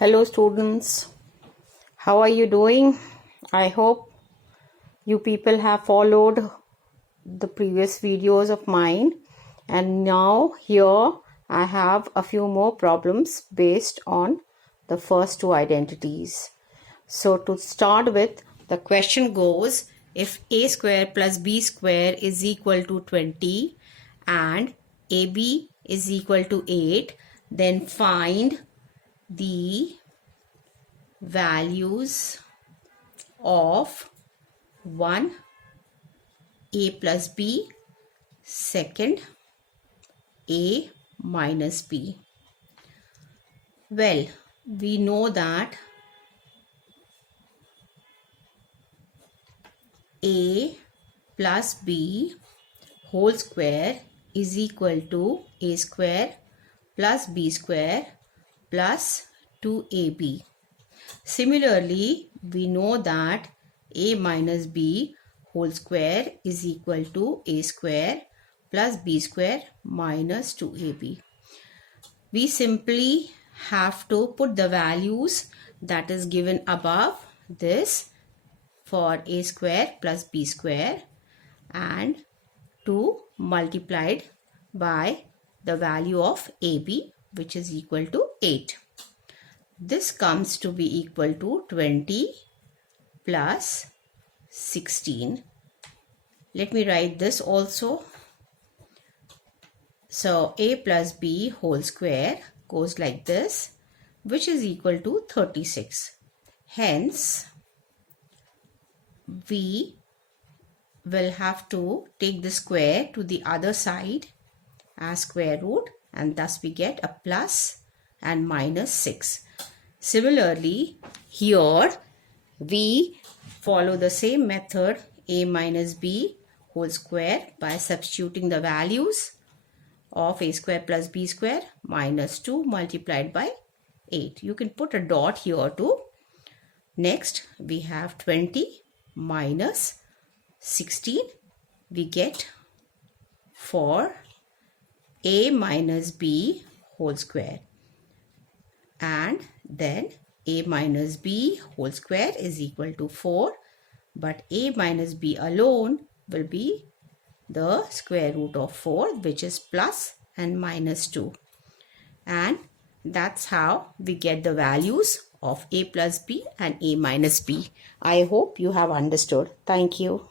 Hello students, how are you doing? I hope you people have followed the previous videos of mine, and now here I have a few more problems based on the first two identities. So to start with, the question goes, if a square plus b square is equal to 20 and ab is equal to 8, then find the values of 1 a plus b, second a minus b. Well, we know that a plus b whole square is equal to a square plus b square plus 2ab. Similarly, we know that a minus b whole square is equal to a square plus b square minus 2ab. We simply have to put the values that is given above this for a square plus b square and 2 multiplied by the value of ab, which is equal to 8. This comes to be equal to 20 plus 16. Let me write this also. So a plus b whole square goes like this, which is equal to 36. Hence, we will have to take the square to the other side as square root, and thus we get a plus and minus 6. Similarly, here we follow the same method, a minus b whole square, by substituting the values of a square plus b square minus 2 multiplied by 8. You can put a dot here too. Next, we have 20 minus 16. We get for a minus b whole square. And then a minus b whole square is equal to 4, but a minus b alone will be the square root of 4, which is plus and minus 2. And that's how we get the values of a plus b and a minus b. I hope you have understood. Thank you.